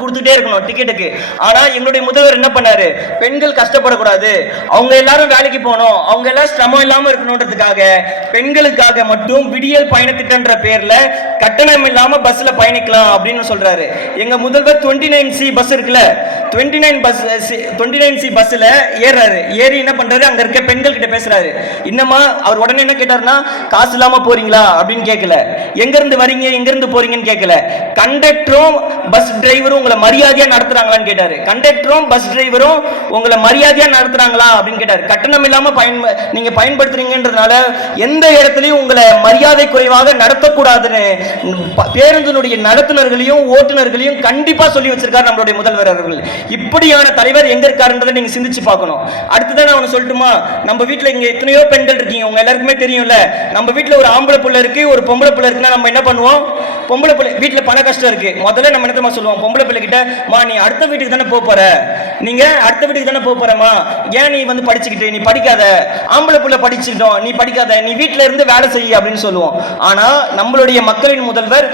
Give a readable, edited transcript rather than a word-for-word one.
கொடுத்துட்டே இருக்கணும் டிக்கெட்டுக்கு. ஆனா எங்களுடைய முதல்வர் என்ன பண்ணாரு, பெண்கள் கஷ்டப்படக்கூடாது, அவங்க எல்லாரும் வேலைக்கு போகணும், அவங்க எல்லாம் சிரமம் இல்லாம இருக்கணும்ன்றதுக்காக பெண்களுக்காக மட்டும் விடியல் பயணத்திட்டன்ற பேர்ல கட்டணம் இல்லாம பஸ்ல பயணிக்கலாம் அப்படின்னு சொல்றாரு. எங்க முதல்வர் 29C பஸ் இருக்குல்ல, 29C பஸ்ல ஏறாரு. ஏறி என்ன பண்றாரு, அங்க இருக்க பெண்கள் கிட்ட பேசுறாரு. இன்னமா அவர் உடனே என்ன கேட்டாருன்னா, காசு இல்லாம போறீங்களா அப்படின்னு கேட்கல, எங்க இருந்து வரீங்க எங்க இருந்து போறீங்கன்னு கேட்கல, கண்டக்டரும் பஸ் டிரைவரும் உங்களை மரியாதையா நடத்துறாங்களான்னு கேட்டாரு. கண்டக்டரும் பஸ் டிரைவரும் உங்களை மரியாதையா நடத்துறாங்களா அப்படின்னு கேட்டாரு. கட்டணம் இல்லாம நீங்க பயன்படுத்துறீங்கன்றதுனால எந்த இடத்துலயும் உங்களை மரியாதை குறைவாக நடத்தக்கூடாதுன்னு பேருந்தினுடைய நடத்துனர்களையும் ஓட்டுநர்களையும் கண்டிப்பா சொல்லி வச்சிருக்காரு நம்மளுடைய முதல்வர் அவர்கள். இப்படியான தலைவர் எங்க இருக்காருன்றதை நீங்க சிந்திச்சு பார்க்கணும். அடுத்ததான் நான் சொல்லட்டுமா, நம்ம வீட்டுல இங்க எத்தனையோ பெண்கள் இருக்கீங்க, உங்க எல்லாருக்குமே தெரியும்ல, நம்ம வீட்டுல ஒரு ஆம்பளை புள்ள இருக்கு, ஒரு பொம்பளை புள்ள இருக்குன்னா நம்ம என்ன பண்ணுவோம், பொம்பளை பிள்ளை வீட்டுல பண கஷ்டம் இருக்கு, முதல்ல நம்ம என்ன சொல்லுவோம், பொம்பளை பிள்ளை கிட்ட, மா நீ அடுத்த வீட்டுக்கு தானே போற, நீங்க அடுத்த வீட்டுக்கு தானே போறமா, ஏன் நீ வந்து படிச்சுக்கிட்டு நீ படிக்காத, ஆம்பளை புள்ள படிச்சுக்கிட்டோம் நீ படிக்காத, நீ வீட்டுல இருந்து வேலை செய்ய அப்படின்னு சொல்லுவோம். ஆனா நம்மளுடைய மக்களின் முதல்வர்